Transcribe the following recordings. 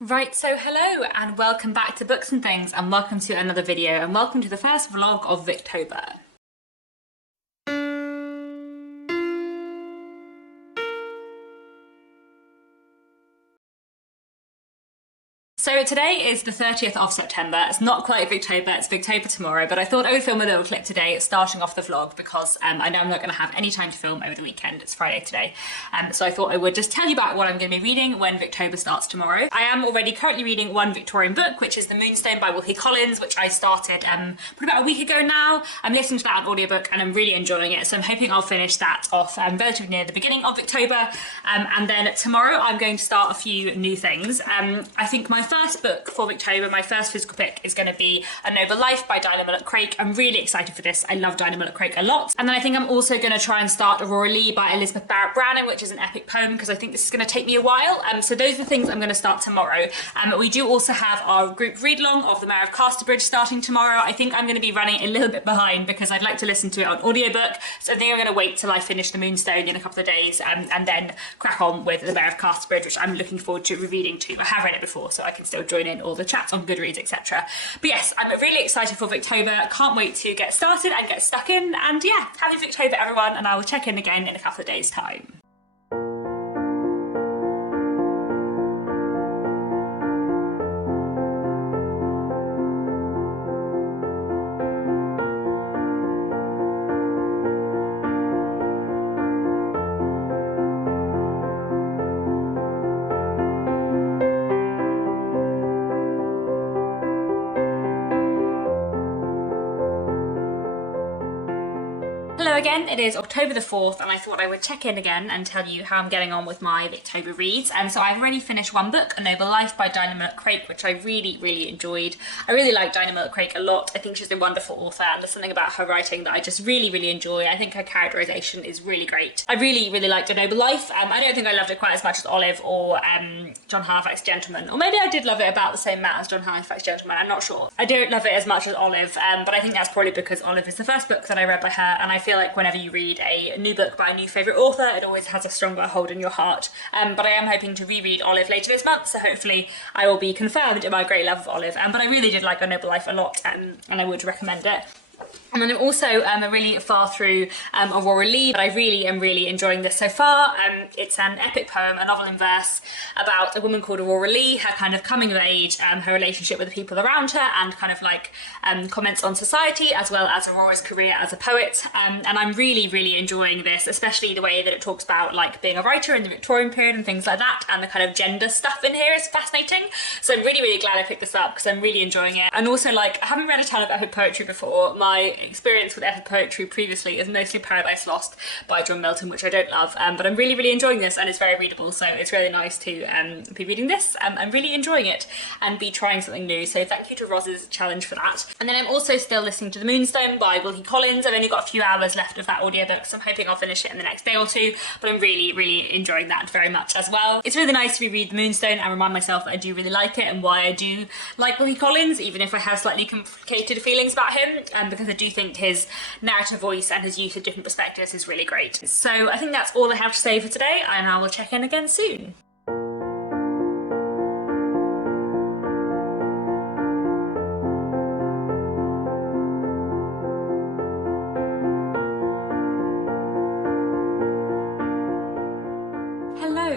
Right, so hello and welcome back to Books and Things, and welcome to another video, and welcome to the first vlog of Victober. So today is the 30th of September. It's not quite Victober, it's Victober tomorrow, but I thought I would film a little clip today starting off the vlog because I know I'm not going to have any time to film over the weekend. It's Friday today. So I thought I would just tell you about what I'm going to be reading when Victober starts tomorrow. I am already currently reading one Victorian book, which is The Moonstone by Wilkie Collins, which I started probably about a week ago now. I'm listening to that on audiobook and I'm really enjoying it. So I'm hoping I'll finish that off relatively near the beginning of Victober. And then tomorrow I'm going to start a few new things. I think my first book for Victober, my first physical pick, is going to be A Noble Life by Dinah Mullock-Craik. I'm really excited for this. I love Dinah Mullock-Craik a lot. And then I think I'm also going to try and start Aurora Leigh by Elizabeth Barrett Browning, which is an epic poem, because I think this is going to take me a while. So those are the things I'm going to start tomorrow. We do also have our group read-along of The Mayor of Casterbridge starting tomorrow. I think I'm going to be running a little bit behind because I'd like to listen to it on audiobook. So I think I'm going to wait till I finish The Moonstone in a couple of days and then crack on with The Mayor of Casterbridge, which I'm looking forward to rereading too. I have read it before, so I can still join in all the chats on Goodreads, etc. But yes, I'm really excited for Victober. Can't wait to get started and get stuck in. And yeah, happy Victober, everyone, and I will check in again in a couple of days' time. Again, it is October the 4th and I thought I would check in again and tell you how I'm getting on with my Victober reads. So I've already finished one book, A Noble Life by Dinah Mullock-Craik, which I really enjoyed. I really like Dinah Mullock-Craik a lot. I think she's a wonderful author and there's something about her writing that I just really enjoy. I think her characterization is really great. I really liked A Noble Life. I don't think I loved it quite as much as Olive or John Halifax Gentleman, or maybe I did love it about the same amount as John Halifax Gentleman, I'm not sure. I don't love it as much as Olive, but I think that's probably because Olive is the first book that I read by her, and I feel like whenever you read a new book by a new favourite author, it always has a stronger hold in your heart. But I am hoping to reread Olive later this month, so hopefully I will be confirmed in my great love of Olive. But I really did like A Noble Life a lot, and I would recommend it. And then I'm also really far through Aurora Leigh, but I really am enjoying this so far. It's an epic poem, a novel in verse, about a woman called Aurora Leigh, her kind of coming of age, her relationship with the people around her, and kind of like comments on society, as well as Aurora's career as a poet. And I'm really enjoying this, especially the way that it talks about like being a writer in the Victorian period and things like that, and the kind of gender stuff in here is fascinating. So I'm really glad I picked this up because I'm really enjoying it. And also, like, I haven't read a ton of epic poetry before. My experience with epic poetry previously is mostly Paradise Lost by John Milton, which I don't love, but I'm really enjoying this, and it's very readable, so it's really nice to be reading this. I'm really enjoying it and be trying something new, so thank you to Roz's challenge for that. And then I'm also still listening to The Moonstone by Wilkie Collins. I've only got a few hours left of that audiobook, so I'm hoping I'll finish it in the next day or two, but I'm really enjoying that very much as well. It's really nice to reread The Moonstone and remind myself that I do really like it and why I do like Wilkie Collins, even if I have slightly complicated feelings about him, because I do think his narrative voice and his use of different perspectives is really great. So I think that's all I have to say for today, and I will check in again soon.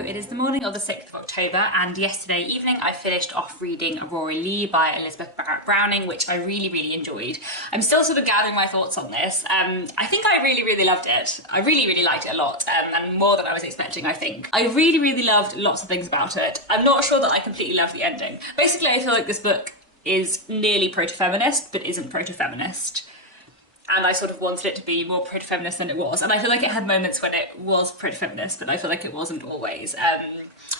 It is the morning of the 6th of October, and yesterday evening I finished off reading Aurora Leigh by Elizabeth Barrett Browning, which I really enjoyed. I'm still sort of gathering my thoughts on this. I think I really loved it. I really liked it a lot, and more than I was expecting, I think. I really loved lots of things about it. I'm not sure that I completely loved the ending. Basically, I feel like this book is nearly proto-feminist, but isn't proto-feminist. And I sort of wanted it to be more proto-feminist than it was. And I feel like it had moments when it was proto-feminist, but I feel like it wasn't always.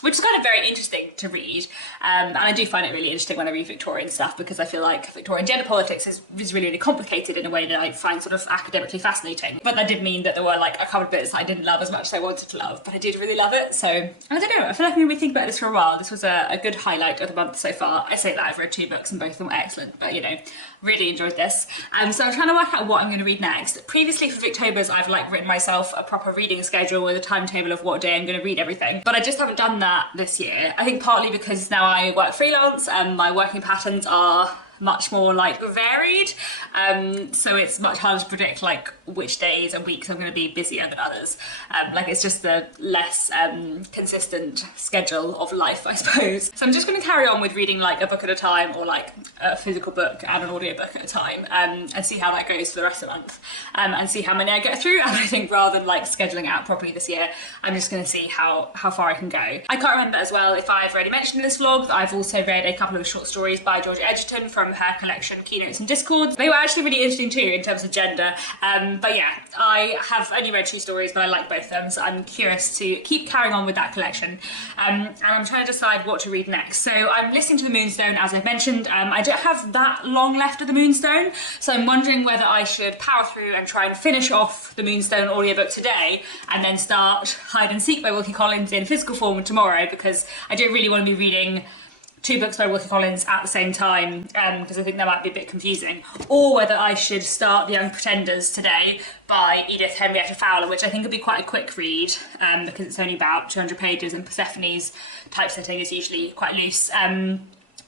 Which is kind of very interesting to read. And I do find it really interesting when I read Victorian stuff, because I feel like Victorian gender politics is really complicated in a way that I find sort of academically fascinating. But that did mean that there were like a couple of bits that I didn't love as much as I wanted to love, but I did really love it. So I don't know, I feel like I'm going to be thinking about this for a while. This was a good highlight of the month so far. I say that I've read 2 books and both of them were excellent, but you know, really enjoyed this. So I'm trying to work out what I'm going to read next. Previously for Victober's, I've like written myself a proper reading schedule with a timetable of what day I'm going to read everything, but I just haven't done done that this year. I think partly because now I work freelance and my working patterns are much more like varied, so it's much harder to predict like which days and weeks I'm going to be busier than others. Like it's just the less consistent schedule of life, I suppose. So I'm just going to carry on with reading like a book at a time, or like a physical book and an audiobook at a time, and see how that goes for the rest of the month, and see how many I get through. And I think rather than like scheduling out properly this year, I'm just going to see how far I can go. I can't remember as well if I've already mentioned in this vlog that I've also read a couple of short stories by Georgia Edgerton from her collection Keynotes and Discords. They were actually really interesting too in terms of gender, but yeah, I have only read 2 stories, but I like both of them, so I'm curious to keep carrying on with that collection, and I'm trying to decide what to read next. So I'm listening to The Moonstone, as I've mentioned. I don't have that long left of The Moonstone, so I'm wondering whether I should power through and try and finish off The Moonstone audiobook today and then start Hide and Seek by Wilkie Collins in physical form tomorrow, because I don't really want to be reading 2 books by Wilkie Collins at the same time, because I think that might be a bit confusing. Or whether I should start The Young Pretenders today by Edith Henrietta Fowler, which I think would be quite a quick read, because it's only about 200 pages and Persephone's typesetting is usually quite loose.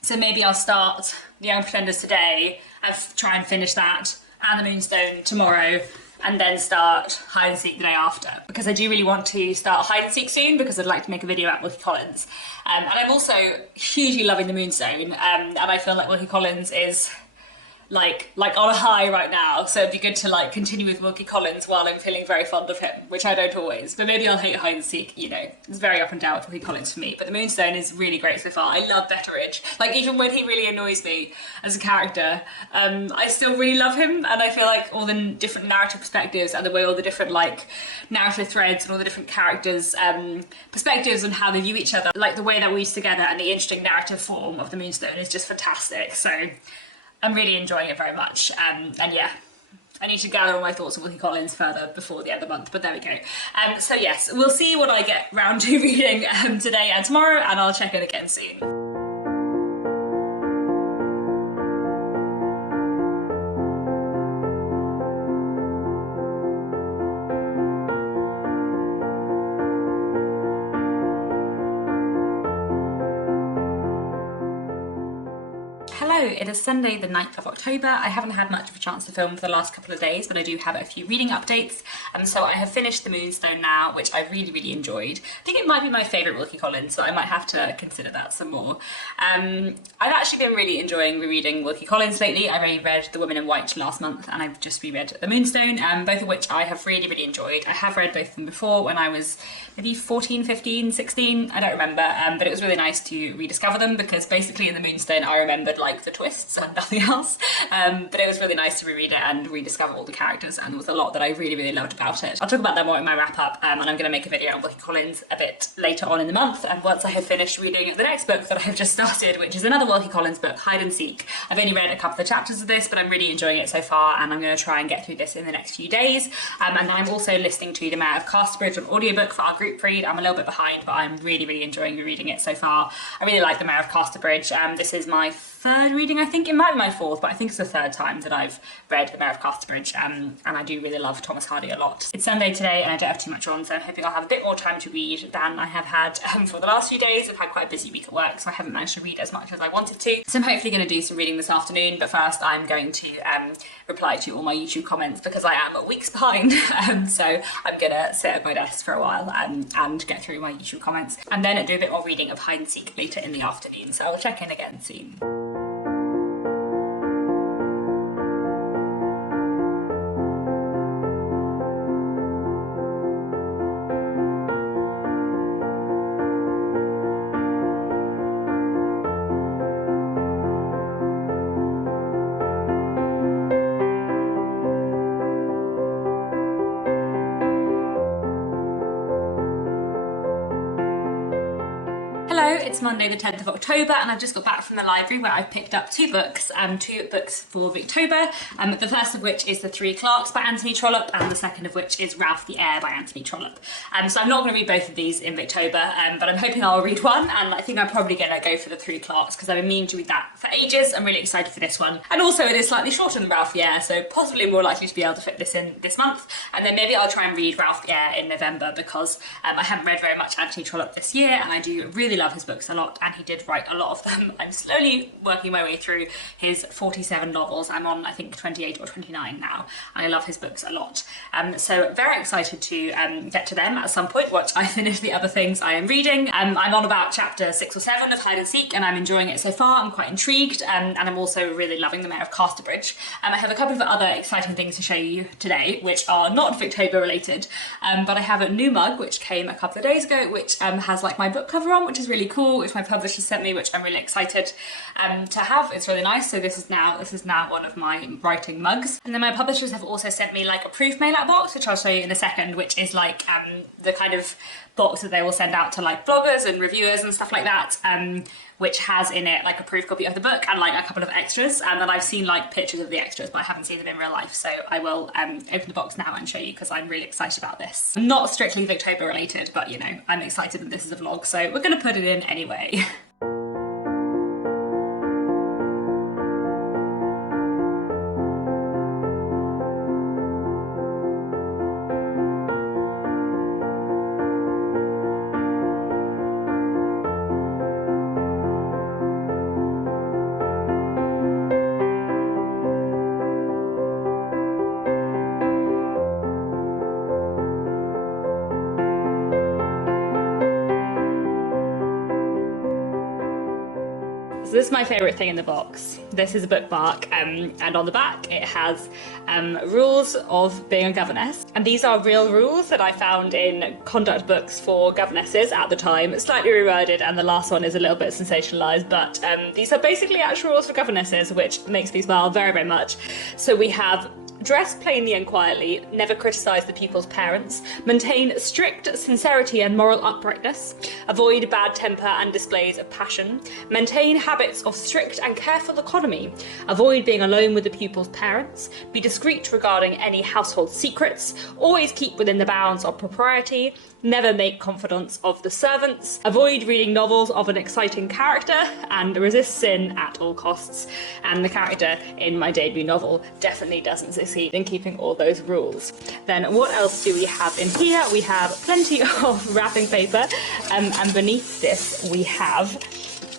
So maybe I'll start The Young Pretenders today and try and finish that, and The Moonstone tomorrow, and then start Hide and Seek the day after, because I do really want to start Hide and Seek soon, because I'd like to make a video about Wilkie Collins. And I'm also hugely loving The Moonstone, and I feel like Wilkie Collins is like on a high right now, so it'd be good to like continue with Wilkie Collins while I'm feeling very fond of him, which I don't always, but maybe I'll hate Hide and Seek, you know, it's very up and down with Wilkie Collins for me, but The Moonstone is really great so far. I love Betteridge, like even when he really annoys me as a character, I still really love him, and I feel like all the different narrative perspectives and the way all the different like narrative threads and all the different characters' perspectives and how they view each other, like the way that weaves together and the interesting narrative form of The Moonstone is just fantastic. So I'm really enjoying it very much, and yeah, I need to gather all my thoughts on Wilkie Collins further before the end of the month, but there we go. So yes, we'll see what I get round to reading today and tomorrow, and I'll check in again soon. Hello, it is Sunday the 9th of October. I haven't had much of a chance to film for the last couple of days, but I do have a few reading updates. So I have finished The Moonstone now, which I really enjoyed. I think it might be my favourite Wilkie Collins, so I might have to consider that some more. I've actually been really enjoying rereading Wilkie Collins lately. I reread The Woman in White last month, and I've just reread The Moonstone, both of which I have really enjoyed. I have read both of them before when I was maybe 14, 15, 16, I don't remember, but it was really nice to rediscover them, because basically in The Moonstone I remembered like the twists and nothing else, but it was really nice to reread it and rediscover all the characters, and there was a lot that I really loved about it. I'll talk about that more in my wrap up, and I'm going to make a video on Wilkie Collins a bit later on in the month, and once I have finished reading the next book that I have just started, which is another Wilkie Collins book, Hide and Seek. I've only read a couple of chapters of this, but I'm really enjoying it so far, and I'm going to try and get through this in the next few days. And then I'm also listening to The Mayor of Casterbridge on audiobook for our group read. I'm a little bit behind, but I'm really enjoying reading it so far. I really like The Mayor of Casterbridge. This is my 3rd reading, I think. It might be my 4th, but I think it's the 3rd time that I've read The Mayor of Casterbridge, and I do really love Thomas Hardy a lot. It's Sunday today and I don't have too much on, so I'm hoping I'll have a bit more time to read than I have had for the last few days. I've had quite a busy week at work, so I haven't managed to read as much as I wanted to. So I'm hopefully going to do some reading this afternoon, but first I'm going to reply to all my YouTube comments, because I am weeks behind. So I'm going to sit at my desk for a while and get through my YouTube comments, and then do a bit more reading of Hide and Seek later in the afternoon, so I'll check in again soon. It's Monday the 10th of October and I've just got back from the library where I've picked up two books for Victober, the first of which is The Three Clerks by Anthony Trollope and the second of which is Ralph the Heir by Anthony Trollope. So I'm not going to read both of these in Victober, but I'm hoping I'll read one, and I think I'm probably going to go for The Three Clerks because I've been meaning to read that for ages. I'm really excited for this one. And also it is slightly shorter than Ralph the Heir, so possibly more likely to be able to fit this in this month, and then maybe I'll try and read Ralph the Heir in November because I haven't read very much Anthony Trollope this year and I do really love his books a lot, and he did write a lot of them. I'm slowly working my way through his 47 novels. I'm on, I think, 28 or 29 now. I love his books a lot. So very excited to get to them at some point once I finish the other things I am reading. I'm on about chapter 6 or 7 of Hide and Seek and I'm enjoying it so far. I'm quite intrigued, and I'm also really loving The Mayor of Casterbridge. I have a couple of other exciting things to show you today which are not Victober related, but I have a new mug which came a couple of days ago which has like my book cover on, which is really cool, which my publisher sent me, which I'm really excited to have. It's really nice. So this is now one of my writing mugs. And then my publishers have also sent me like a proof mail-out box, which I'll show you in a second, which is like the kind of box that they will send out to like bloggers and reviewers and stuff like that, which has in it like a proof copy of the book and like a couple of extras. And then I've seen like pictures of the extras, but I haven't seen them in real life. So I will open the box now and show you because I'm really excited about this. Not strictly Victober related, but you know, I'm excited that this is a vlog, so we're going to put it in anyway. So this is my favourite thing in the box. This is a bookmark, and on the back it has rules of being a governess. And these are real rules that I found in conduct books for governesses at the time, slightly reworded, and the last one is a little bit sensationalised, but these are basically actual rules for governesses, which makes me smile very, very much. So we have: dress plainly and quietly, never criticise the pupil's parents, maintain strict sincerity and moral uprightness, avoid bad temper and displays of passion, maintain habits of strict and careful economy, avoid being alone with the pupil's parents, be discreet regarding any household secrets, always keep within the bounds of propriety, never make confidants of the servants, avoid reading novels of an exciting character, and resist sin at all costs. And the character in my debut novel definitely doesn't succeed in keeping all those rules. Then what else do we have in here? We have plenty of wrapping paper, and beneath this we have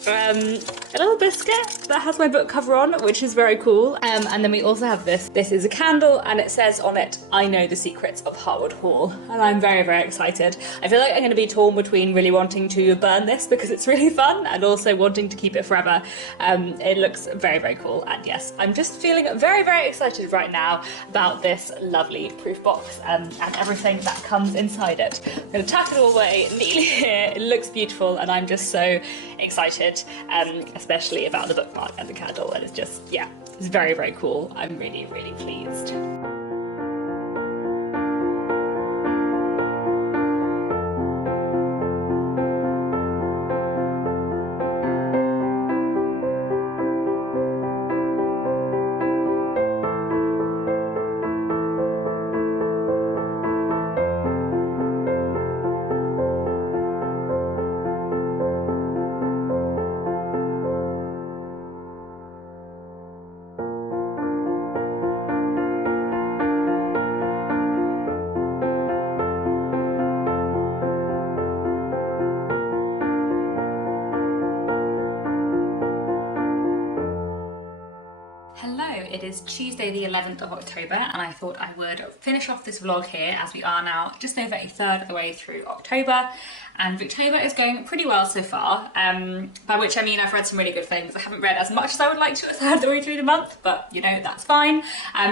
a little biscuit that has my book cover on, which is very cool. And then we also have this. This is a candle and it says on it, "I know the secrets of Hartwood Hall." And I'm very, very excited. I feel like I'm going to be torn between really wanting to burn this because it's really fun and also wanting to keep it forever. It looks very, very cool. And yes, I'm just feeling very, very excited right now about this lovely proof box and everything that comes inside it. I'm going to tuck it all away neatly here. It looks beautiful and I'm just so excited, especially about the bookmark and the candle, and it's just, yeah, it's very, very cool. I'm really, really pleased. It is Tuesday the 11th of October and I thought I would finish off this vlog here as we are now just over a third of the way through October, and Victober is going pretty well so far, by which I mean I've read some really good things. I haven't read as much as I would like to a third of the way through the month, but you know, that's fine.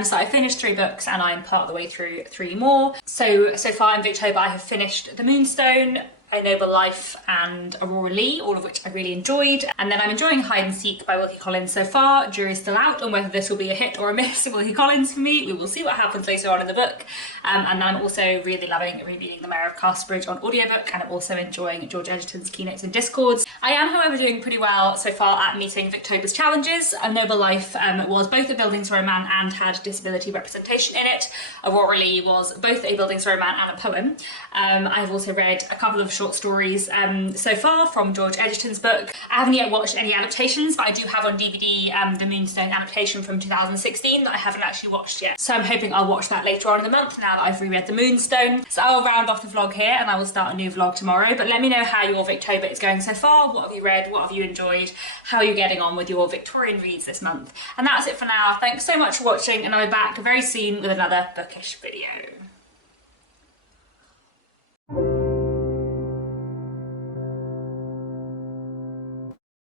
So I finished 3 books and I'm part of the way through 3 more. So far in Victober I have finished The Moonstone, A Noble Life and Aurora Lee, all of which I really enjoyed. And then I'm enjoying Hide and Seek by Wilkie Collins so far. Jury's still out on whether this will be a hit or a miss of Wilkie Collins for me. We will see what happens later on in the book. And then I'm also really loving rereading The Mayor of Casterbridge on audiobook, and I'm also enjoying George Edgerton's Keynotes and Discords. I am, however, doing pretty well so far at meeting Victober's challenges. A Noble Life was both a building story man and had disability representation in it. Aurora Lee was both a building story man and a poem. I've also read a couple of short stories so far from George Edgerton's book. I haven't yet watched any adaptations, but I do have on DVD the Moonstone adaptation from 2016 that I haven't actually watched yet. So I'm hoping I'll watch that later on in the month now that I've reread the Moonstone. So I'll round off the vlog here and I will start a new vlog tomorrow. But let me know how your Victober is going so far. What have you read? What have you enjoyed? How are you getting on with your Victorian reads this month? And that's it for now. Thanks so much for watching, and I'll be back very soon with another bookish video.